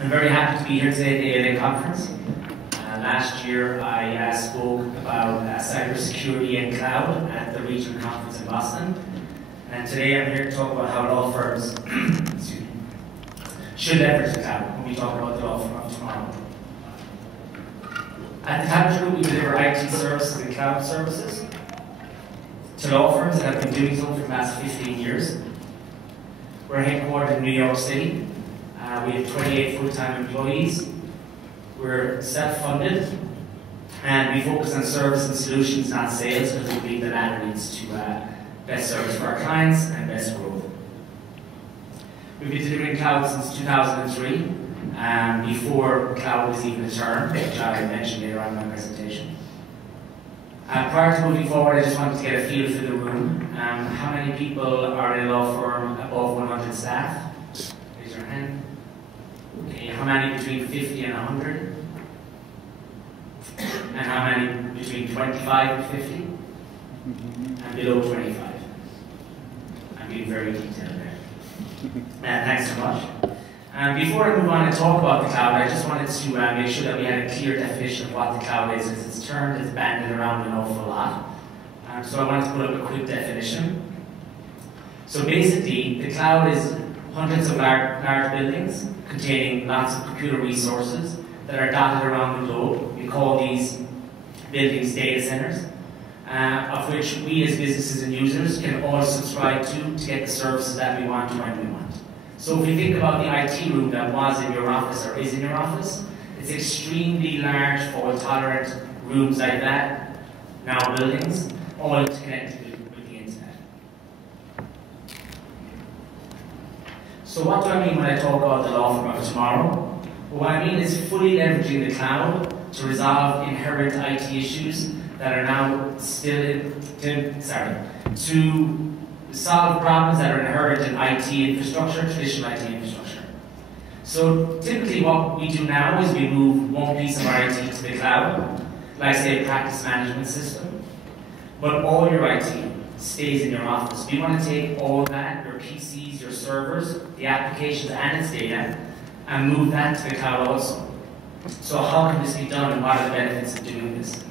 I'm very happy to be here today at the ALA conference. Last year I spoke about cybersecurity and cloud at the regional conference in Boston. And today I'm here to talk about how law firms should leverage the cloud when we talk about the law firm of tomorrow. At the Tabush Group, we deliver IT services and cloud services to law firms that have been doing so for the last 15 years. We're headquartered in New York City. We have 28 full-time employees. We're self-funded, and we focus on service and solutions, not sales, because we believe the latter leads to best service for our clients and best growth. We've been delivering cloud since 2003, before cloud was even a term, which I mentioned later on in my presentation. Prior to moving forward, I just wanted to get a feel for the room. How many people are in a law firm above 100 staff? Raise your hand. Okay, how many between 50 and 100? And how many between 25 and 50? And below 25? I'm being very detailed there. Thanks so much. Before I move on and talk about the cloud, I just wanted to make sure that we had a clear definition of what the cloud is, because it's a term that's bandied around an awful lot. So I wanted to put up a quick definition. So basically, the cloud is hundreds of large buildings containing lots of computer resources that are dotted around the globe. We call these buildings data centers, of which we as businesses and users can all subscribe to get the services that we want when we want. So if you think about the IT room that was in your office or is in your office, it's extremely large, fault-tolerant rooms like that, now buildings, all interconnected with the internet. So what do I mean when I talk about the law firm of tomorrow? Well, what I mean is fully leveraging the cloud to resolve inherent IT issues that are now to solve problems that are inherent in IT infrastructure, traditional IT infrastructure. So typically what we do now is we move one piece of our IT to the cloud, like say a practice management system, but all your IT stays in your office. We want to take all that, your PCs, your servers, the applications and its data, and move that to the cloud also. So how can this be done, and what are the benefits of doing this?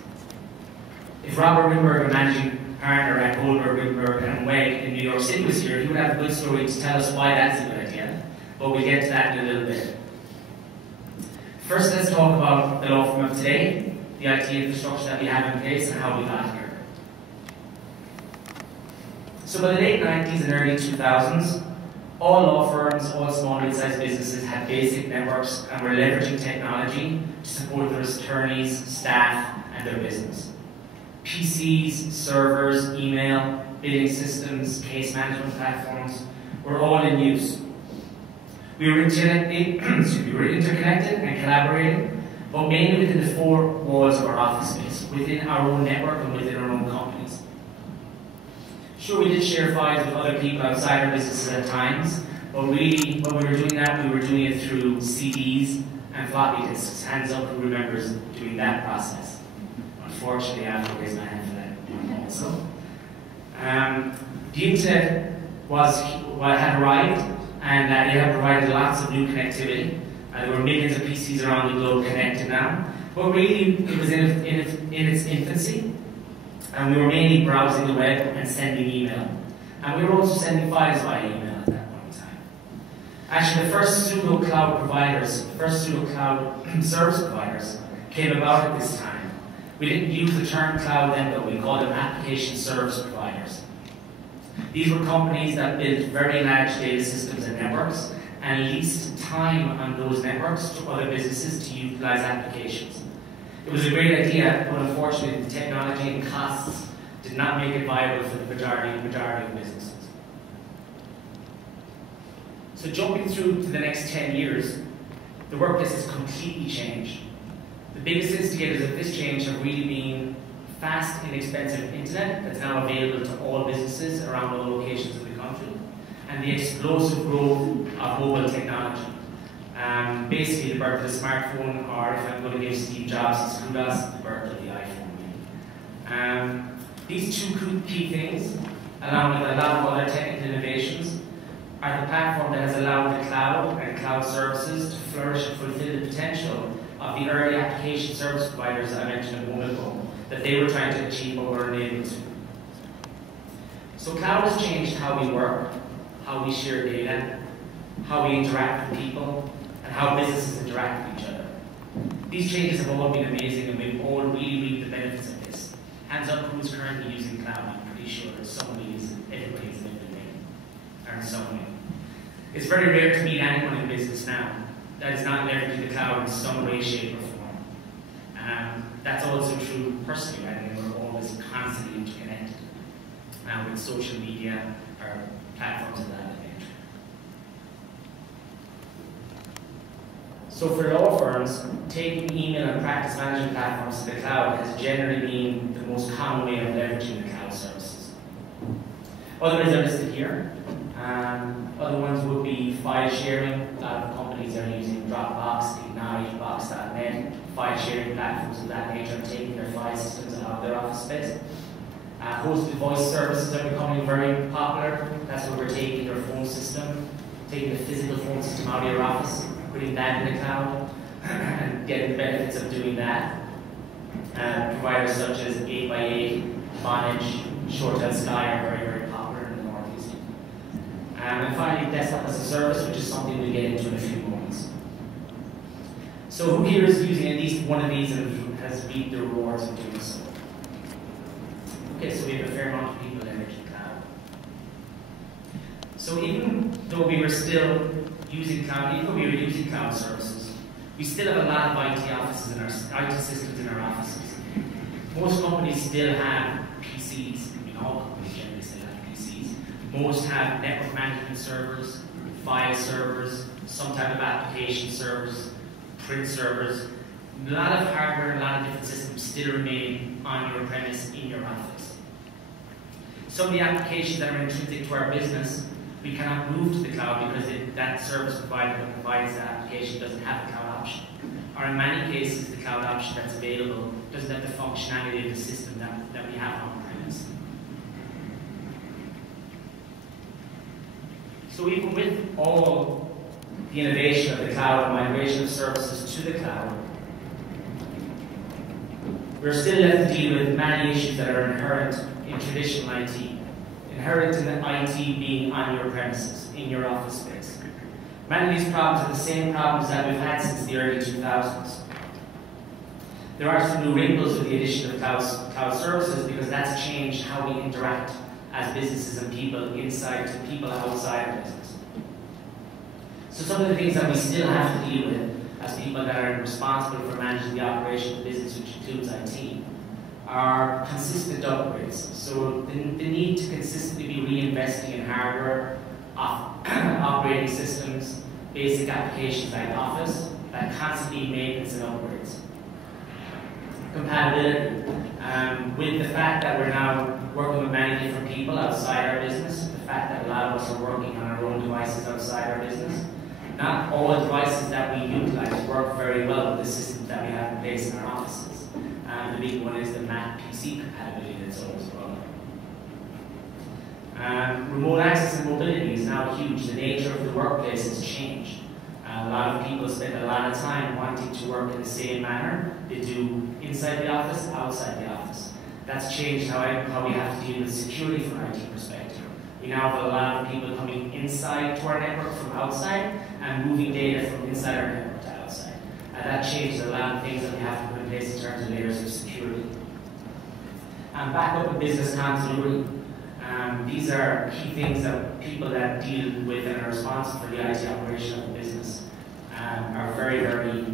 If Robert Wimberg, a managing partner at Goldberg, Wimberg and Weg in New York City was here, he would have a good story to tell us why that's a good idea, but we'll get to that in a little bit. First, let's talk about the law firm of today, the IT infrastructure that we have in place and how we got here. So by the late 90s and early 2000s, all law firms, all small and mid-sized businesses had basic networks and were leveraging technology to support their attorneys, staff, and their business. PCs, servers, email, billing systems, case management platforms were all in use. We were interconnected and collaborating, but mainly within the four walls of our office space, within our own network and within our own companies. Sure, we did share files with other people outside our businesses at times, but really, when we were doing that, we were doing it through CDs and floppy disks. Hands up who remembers doing that process. Unfortunately, I have to raise my hand for that also. The internet had arrived, and it had provided lots of new connectivity. There were millions of PCs around the globe connected now, but really it was in its infancy, and we were mainly browsing the web and sending email. And we were also sending files via email at that point in time. Actually, the first pseudo cloud providers, the first pseudo cloud service providers came about at this time. We didn't use the term cloud then, though. We called them application service providers. These were companies that built very large data systems and networks and leased time on those networks to other businesses to utilize applications. It was a great idea, but unfortunately the technology and costs did not make it viable for the majority of businesses. So jumping through to the next 10 years, the workplace has completely changed. The biggest instigators of this change have really been fast, inexpensive internet that's now available to all businesses around all locations in the country, and the explosive growth of mobile technology. Basically the birth of the smartphone, or if I'm going to give Steve Jobs his kudos, the birth of the iPhone. These two key things, along with a lot of other technical innovations, are the platform that has allowed the cloud and cloud services to flourish and fulfill the potential of the early application service providers I mentioned a moment ago, that they were trying to achieve what we're unable to. So cloud has changed how we work, how we share data, how we interact with people, and how businesses interact with each other. These changes have all been amazing, and we've all really reaped the benefits of this. Hands up who's currently using cloud. I'm pretty sure somebody is, everybody is implementing, or in some way. It's very rare to meet anyone in business now that is not leveraging the cloud in some way, shape, or form. That's also true personally. I think we're always constantly interconnected with social media or platforms of that nature. So for law firms, taking email and practice management platforms to the cloud has generally been the most common way of leveraging the cloud services. Others are listed here. Other ones would be file sharing. A lot of companies are using Dropbox, Ignite, Box.net, file sharing platforms of that nature, and taking their file systems out of their office space. Hosted voice services are becoming very popular. That's where we're taking your phone system, taking the physical phone system out of your office, putting that in the cloud, and getting the benefits of doing that. Providers such as 8x8, Vonage, ShoreTel Sky are very, very popular in the Northeast. And finally, desktop as a service, which is something we'll get into in a few moments. So who here is using at least one of these and has reaped the rewards of doing so? Okay, so we have a fair amount of people leveraging cloud. So even though we were still using cloud, even though we were using cloud services, we still have a lot of IT offices in our IT systems in our offices. Most companies still have PCs. I mean, all companies generally still have PCs. Most have network management servers, file servers, some type of application servers, print servers. A lot of hardware, a lot of different systems still remain on your premise in your office. Some of the applications that are intrinsic to our business, we cannot move to the cloud because that service provider that provides that application doesn't have a cloud option. Or in many cases, the cloud option that's available doesn't have the functionality of the system that we have on premise. So even with all the innovation of the cloud and migration of services to the cloud, we're still left to deal with many issues that are inherent in traditional IT. Inherent in the IT being on your premises, in your office space. Many of these problems are the same problems that we've had since the early 2000s. There are some new wrinkles with the addition of cloud services because that's changed how we interact as businesses and people inside to people outside our business. So some of the things that we still have to deal with as people that are responsible for managing the operation of the business, which includes IT, are consistent upgrades. So the need to consistently be reinvesting in hardware, operating systems, basic applications like Office, that constantly need maintenance and upgrades. Compatibility. With the fact that we're now working with many different people outside our business, the fact that a lot of us are working on our own devices outside our business, not all devices that we utilize work very well with the systems that we have in place in our offices. The big one is the Mac PC compatibility that's always growing. Remote access and mobility is now huge. The nature of the workplace has changed. A lot of people spend a lot of time wanting to work in the same manner they do inside the office, outside the office. That's changed how we have to deal with security from an IT perspective. We now have a lot of people coming inside to our network from outside and moving data from inside our network to outside. That changes a lot of things that we have to put in place in terms of layers of security. And backup and business continuity. These are key things that people that deal with and are responsible for the IT operation of the business are very, very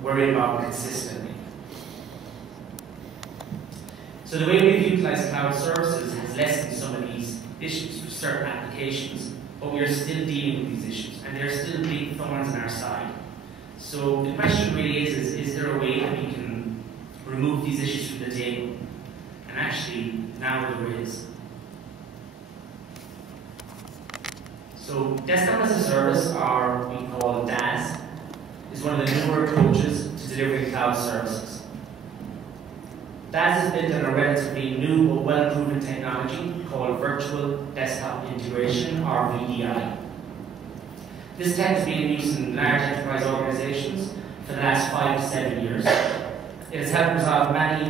worried about consistently. So the way we've utilized cloud services has lessened some of these issues for certain applications, but we are still dealing with these issues, and they're still big thorns in our side. So the question really is there a way that we can remove these issues from the table? And actually, now there is. So desktop as a service, or we call DaaS, is one of the newer approaches to delivering cloud services. DaaS is built on a relatively new but well-proven technology called Virtual Desktop Integration, or VDI. This tech has been in use in large enterprise organizations for the last 5 to 7 years. It has helped resolve many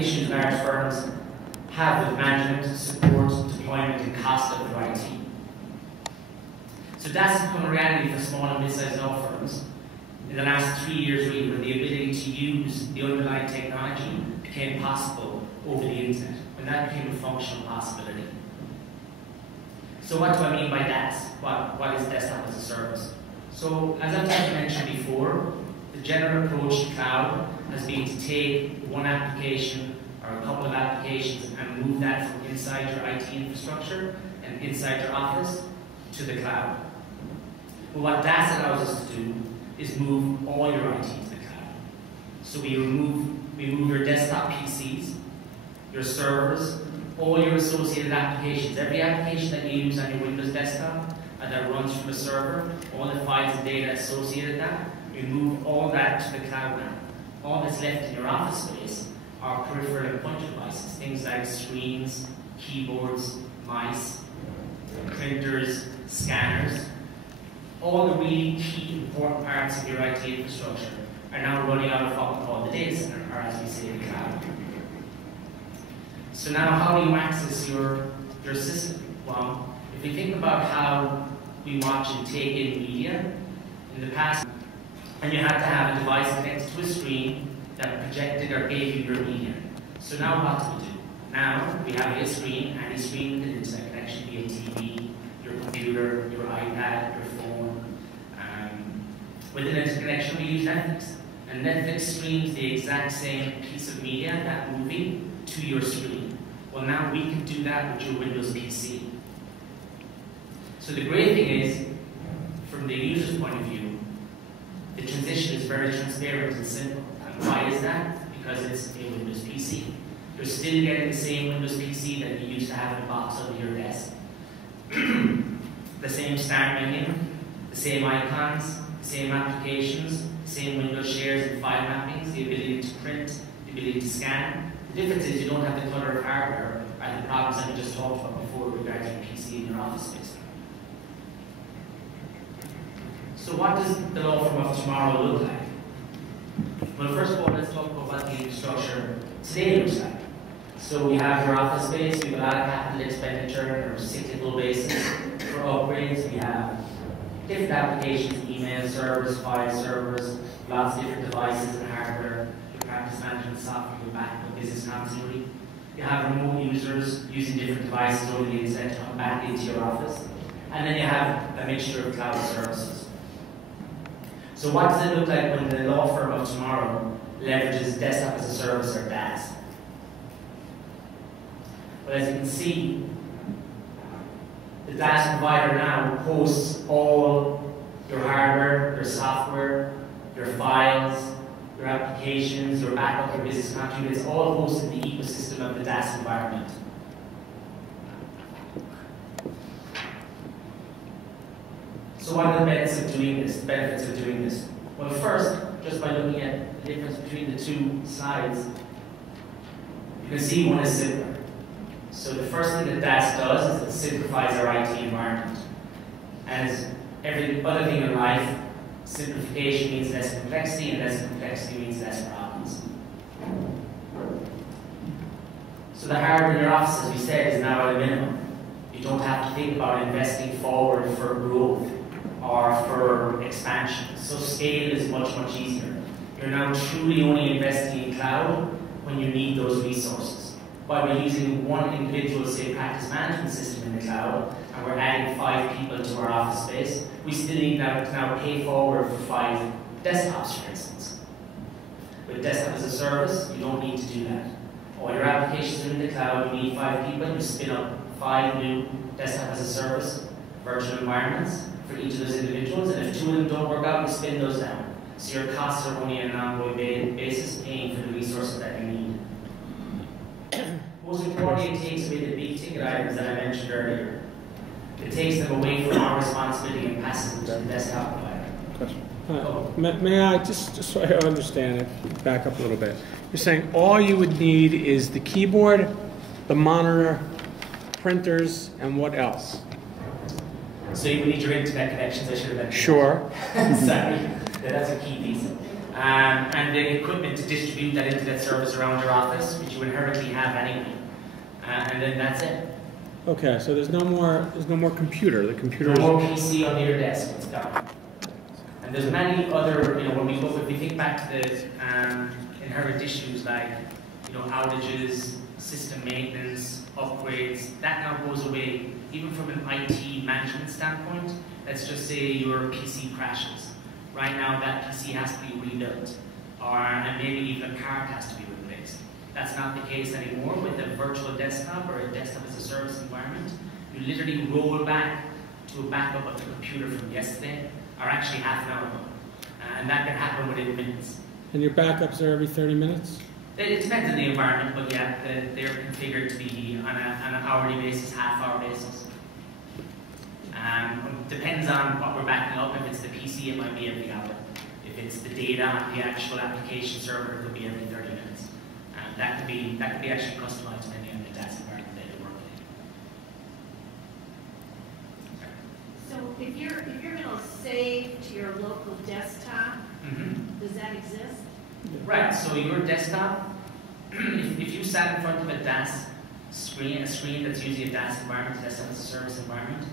issues large firms have with management, support, deployment, and cost of their IT. So that's become a reality for small and mid-sized law firms in the last 3 years, really, when the ability to use the underlying technology became possible over the internet, when that became a functional possibility. So what do I mean by that? What is desktop as a service? So as I've mentioned before, the general approach to cloud has been to take one application or a couple of applications and move that from inside your IT infrastructure and inside your office to the cloud. But what that allows us to do is move all your IT to the cloud. So we move your desktop PCs, your servers, all your associated applications. Every application that you use on your Windows desktop and that runs from a server, all the files and data associated with that, we move all that to the cloud now. All that's left in your office space are peripheral and pointer devices, things like screens, keyboards, mice, printers, scanners. All the really key important parts of your IT infrastructure are now running out of what we call the data center, or as we say, the cloud. So now how do you access your system? Well, if you think about how we watch and take in media, in the past, and you had to have a device connected to a screen that projected or gave you your media. So now what do we do? Now we have a screen, any screen with an internet connection, be it TV, your computer, your iPad, your phone. With an internet connection, we use Netflix. And Netflix streams the exact same piece of media, that movie, to your screen. Well, now we can do that with your Windows PC. So the great thing is, from the user's point of view, the transition is very transparent and simple. And why is that? Because it's a Windows PC. You're still getting the same Windows PC that you used to have in a box under your desk. The same start menu, the same icons, the same applications, the same Windows shares and file mappings, the ability to print, the ability to scan. The difference is you don't have the clutter of hardware or the problems that we just talked about before regarding your PC in your office space. So what does the law firm of tomorrow look like? Well, first of all, let's talk about what the infrastructure today looks like. So we have your office space, we have a lot of capital expenditure on a cyclical basis. For upgrades, we have different applications, email servers, file servers, lots of different devices and hardware, your practice management software, your backup business continuity. You have remote users using different devices over the internet to come back into your office. And then you have a mixture of cloud services. So what does it look like when the law firm of tomorrow leverages desktop as a service or DaaS? Well, as you can see, the DaaS provider now hosts all your hardware, your software, your files, your applications, your backup, your business continuity. It's all hosted in the ecosystem of the DaaS environment. So what are the benefits of doing this? Well, first, just by looking at the difference between the two slides, you can see one is simpler. So the first thing that DaaS does is it simplifies our IT environment. As every other thing in life, simplification means less complexity, and less complexity means less problems. So the hardware in your office, as we said, is now at a minimum. You don't have to think about investing forward for growth or for expansion. So scale is much, much easier. You're now truly only investing in cloud when you need those resources. While we're using one individual, say, practice management system in the cloud, and we're adding 5 people to our office space, we still need to now pay forward for 5 desktops, for instance. With desktop as a service, you don't need to do that. All your applications are in the cloud, you need 5 people, you spin up 5 new desktop as a service virtual environments for each of those individuals, and if 2 of them don't work out, you spin those down. So your costs are only on an ongoing basis, paying for the resources that you need. Most importantly, it takes away the big ticket items that I mentioned earlier. It takes them away from our responsibility and passes them to the desktop provider. May I, just so I understand it, back up a little bit. You're saying all you would need is the keyboard, the monitor, printers, and what else? So you need your internet connections, I should have mentioned. Sure. Sorry, that's a key piece. And the equipment to distribute that internet service around your office, which you inherently have anyway. And then that's it. Okay, so there's no more computer. The computer. No more PC on your desk. It's gone. And there's many other, when we think back to the inherent issues like, outages, system maintenance, upgrades, that now goes away. Even from an IT management standpoint, let's just say your PC crashes. Right now, that PC has to be rebuilt, and maybe even a card has to be replaced. That's not the case anymore with a virtual desktop or a desktop as a service environment. You literally roll back to a backup of the computer from yesterday, or actually half an hour ago. And that can happen within minutes. And your backups are every 30 minutes? It depends on the environment, but yeah, they're configured to be on an hourly basis, half-hour basis. Depends on what we're backing up. If it's the PC, it might be every hour. If it's the data on the actual application server, it could be every 30 minutes. That could be actually customized depending on the DAS environment that you're working in. So if you're going to save to your local desktop, does that exist? Right. So your desktop, if you sat in front of a DAS screen, a screen that's usually a DAS environment, a desktop as a service environment,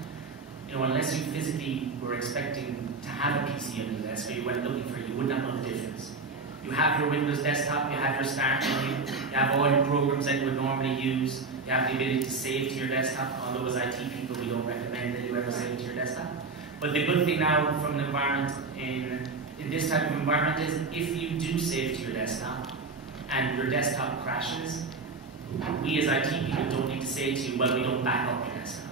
unless you physically were expecting to have a PC on the desk or you went looking for it, you would not know the difference. You have your Windows desktop, you have your start menu, you have all your programs that you would normally use, you have the ability to save to your desktop. Although as IT people, we don't recommend that you ever save to your desktop. But the good thing now from an environment in this type of environment is if you do save to your desktop and your desktop crashes, we as IT people don't need to say to you, well, we don't back up your desktop.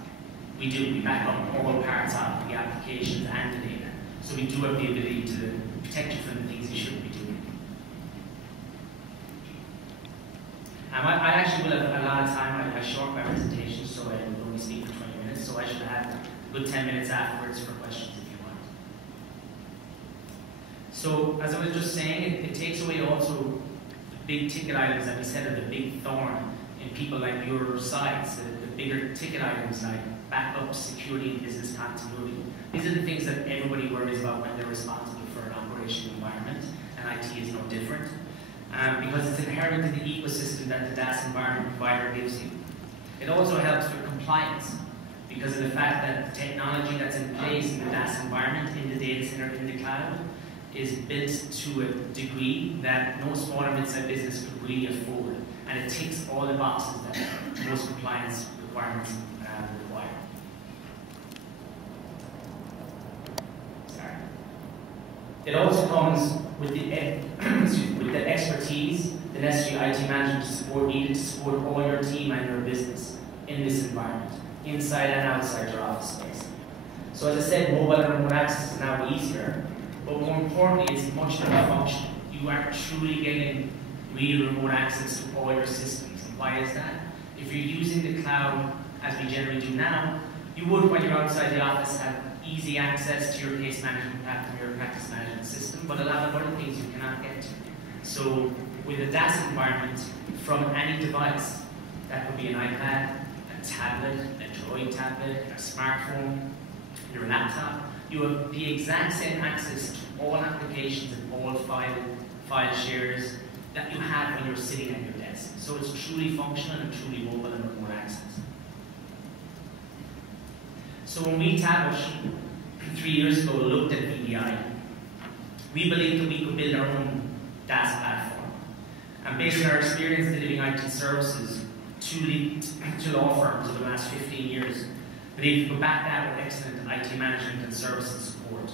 We do. We back up all parts of the applications and the data. So we do have the ability to protect you from the things you shouldn't be doing. I actually will have a lot of time. I short my presentation, so I will only speak for 20 minutes. So I should have a good 10 minutes afterwards for questions if you want. So as I was just saying, it takes away also the big ticket items that we said are the big thorn in people like your size, the bigger ticket items like backup, security, and business continuity. These are the things that everybody worries about when they're responsible for an operational environment, and IT is no different. Because it's inherent in the ecosystem that the DAS environment provider gives you. It also helps with compliance because of the fact that the technology that's in place in the DAS environment, in the data center, in the cloud, is built to a degree that no small or mid-sized business could really afford. And it ticks all the boxes that most compliance requirements require. Sorry. It also comes with the expertise, the necessary IT management support needed to support all your team and your business in this environment, inside and outside your office space. So as I said, mobile and remote access is now easier, but more importantly, it's much more functional. You are truly getting real remote access to all your systems. And why is that? If you're using the cloud, as we generally do now, you would, when you're outside the office, have easy access to your case management platform, your practice management system, but a lot of other things you cannot get to. So with a DAS environment, from any device, that could be an iPad, a tablet, a Droid tablet, a smartphone, your laptop, you have the exact same access to all applications and all file shares that you have when you're sitting at your desk. So it's truly functional and truly mobile and remote access. So when we, Tabush, 3 years ago, looked at VDI, we believed that we could build our own DAS platform. And based on our experience delivering IT services to law firms over the last 15 years, we believe we could back that with excellent IT management and services support.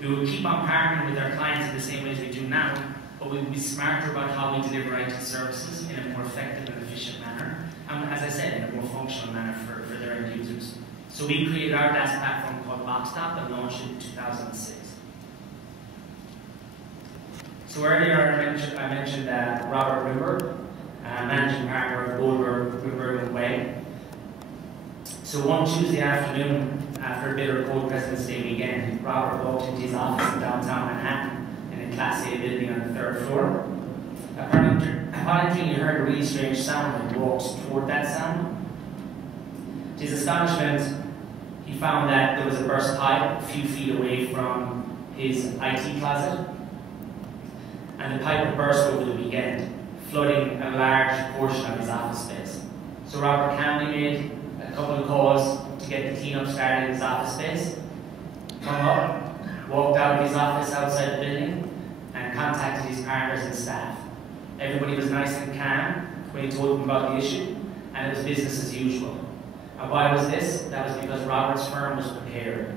We will keep on partnering with our clients in the same way as we do now, but we will be smarter about how we deliver IT services in a more effective and efficient manner, and as I said, in a more functional manner for their end users. So we created our DAS platform called BoxTop and launched it in 2006. So earlier I mentioned Robert Wimber, managing partner of Goldberg, Wimber & Way. So one Tuesday afternoon, after a bit of Cold President's Day weekend, Robert walked into his office in downtown Manhattan in a Class A building on the 3rd floor. Apparently he heard a really strange sound and walked toward that sound. To his astonishment, he found that there was a burst pipe a few feet away from his IT closet, and the pipe had burst over the weekend, flooding a large portion of his office space. So Robert calmly made a couple of calls to get the cleanup started in his office space, hung up, walked out of his office outside the building, and contacted his partners and staff. Everybody was nice and calm when he told them about the issue, and it was business as usual. And why was this? That was because Robert's firm was prepared.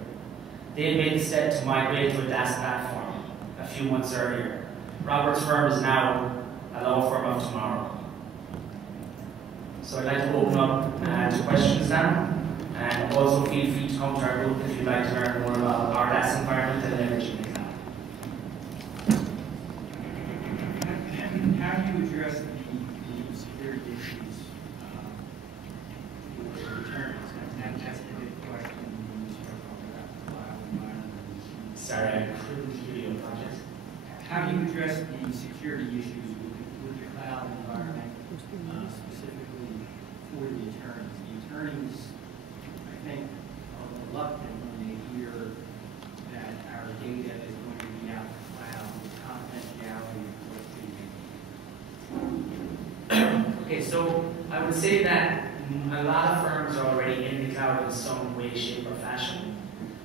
They had made the step to migrate to a DaaS platform a few months earlier. Robert's firm is now a law firm of tomorrow. So I'd like to open up to questions now, and also feel free to come to our group if you'd like to learn more about our DaaS environment and leveraging the cloud. How do you address the security issues with returns? That's the big question when you start talking about the cloud environment. Sorry, I couldn't hear you, apologize. How do you address the security issues with the cloud environment, specifically for the attorneys? The attorneys, I think, are reluctant when they hear that our data is going to be out in the cloud, with confidentiality of what's being used. Okay, so I would say that a lot of firms are already in the cloud in some way, shape, or fashion.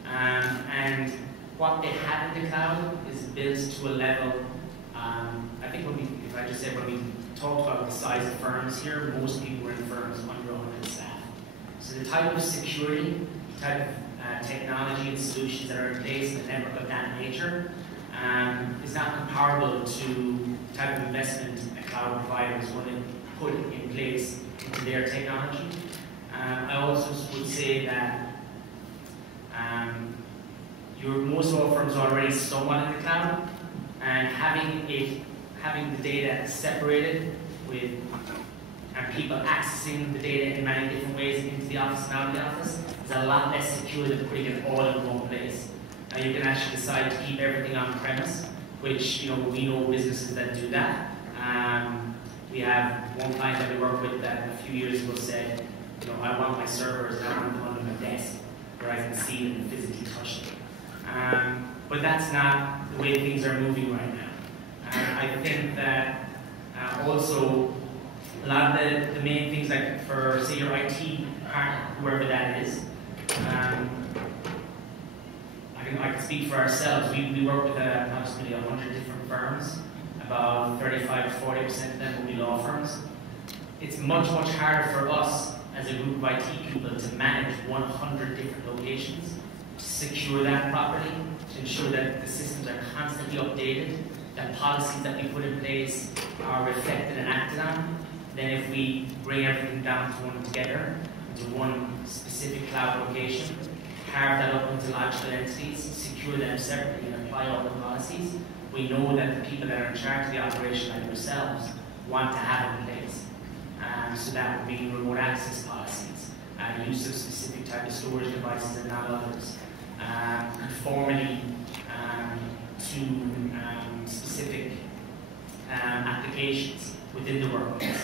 And what they have in the cloud is built to a level, I think when we talked about the size of firms here, most people were in firms under 100 staff. So the type of security, the type of technology and solutions that are in place in a network of that nature is not comparable to the type of investment a cloud provider is going to put in place into their technology. I also would say that most law firms are already somewhat in the cloud, and having the data separated and people accessing the data in many different ways into the office and out of the office is a lot less secure than putting it all in one place. Now you can actually decide to keep everything on premise, which we know businesses that do that. We have one client that we work with that a few years ago said, I want my servers, I want them under my desk where I can see them and physically touch them. But that's not the way things are moving right now. I think that also a lot of the main things, like for say your IT partner, whoever that is, I can speak for ourselves. We work with approximately 100 different firms. About 35 to 40% of them will be law firms. It's much, much harder for us as a group of IT people to manage 100 different locations, to secure that properly, to ensure that the systems are constantly updated, that policies that we put in place are reflected and acted on. Then if we bring everything down to one together, into one specific cloud location, carve that up into logical entities, secure them separately, and apply all the policies, we know that the people that are in charge of the operation, like yourselves, want to have it in place. So that would be remote access policies, use of specific type of storage devices and not others, conformity to specific applications within the workplace.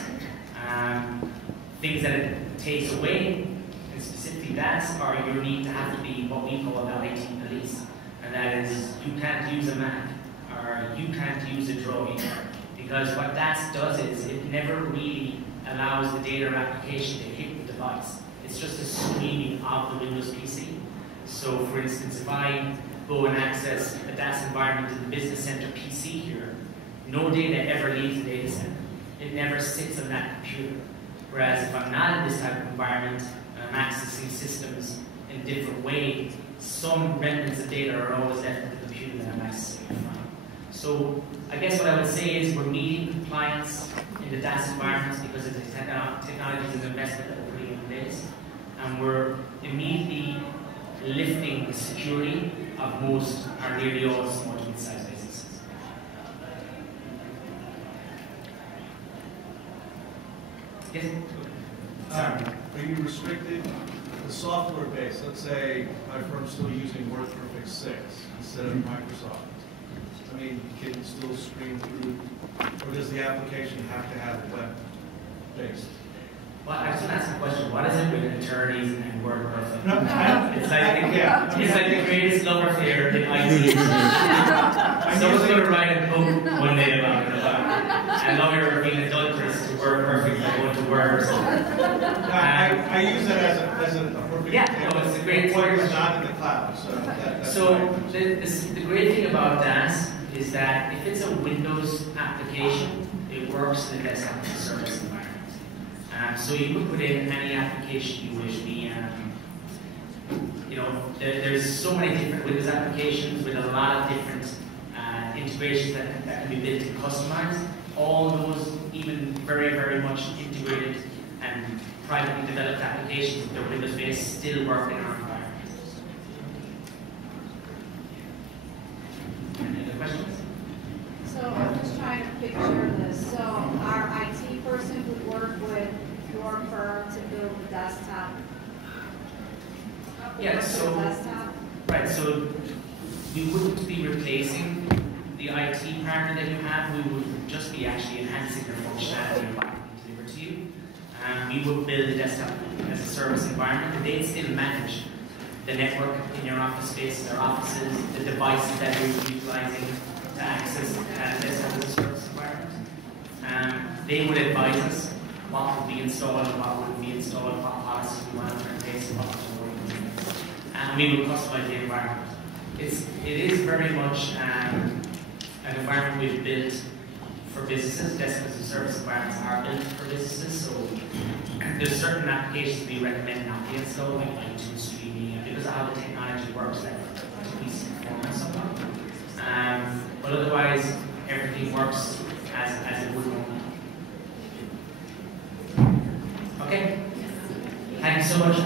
Things that it takes away, and specifically DaaS, are your need to have to be what we call the IT police. And that is, you can't use a Mac, or you can't use a drone. Because what DaaS does is, it never really allows the data or application to hit the device. It's just a streaming of the Windows PC. So for instance, if I go and access a DaaS environment in the business center PC here, no data ever leaves the data center. It never sits on that computer. Whereas if I'm not in this type of environment, and I'm accessing systems in a different way, some remnants of data are always left at the computer that I'm accessing it from. So I guess what I would say is we're meeting compliance in the DaaS environments because of the technologies and investment that we're putting in place. And we're immediately lifting the security of most or nearly all small to mid-sized businesses. Yes? Are you restricted the software base? Let's say my firm's still using WordPerfect 6 instead of Microsoft. I mean, can it still stream through, or does the application have to have web-based? Well, I just want to ask a question. What is it with attorneys and word perfect? No, It's like, yeah. it's like the greatest love affair in IT. Someone's going to write a book one day about it. A lawyer being adulterous to word perfect by going to Word or something. I use it as a perfect Yeah, example. no, it's a great What is question. not in the cloud, so that's So the great thing about DAS is that if it's a Windows application, it works in the desktop as a service environment. So you can put in any application you wish. There's so many different Windows applications with a lot of different integrations that can be built and customized. All those, even very, very much integrated and privately developed applications that are Windows-based, still work in our environment. Any other questions? So I'm just trying to picture this. So our IT person would work with your firm to build the desktop. Yeah, Work with so- the desktop. Right, so we wouldn't be replacing the IT partner that you have. We would just be actually enhancing the functionality of what we deliver to you. We would build a desktop as a service environment, and they'd still manage the network in your office space, their offices, the devices that you're utilizing to access desktop as a service environment. They would advise us what would be installed, what wouldn't be installed, what policies we want to replace, and what we wouldn't. And we will customize the environment. It is very much an environment we've built for businesses. Desktop as a service environments are built for businesses, so there's certain applications we recommend not be installed, like iTunes Streaming, because of how the technology works, that decreases performance somewhat. But otherwise, everything works as it would normally. Okay. Thanks so much.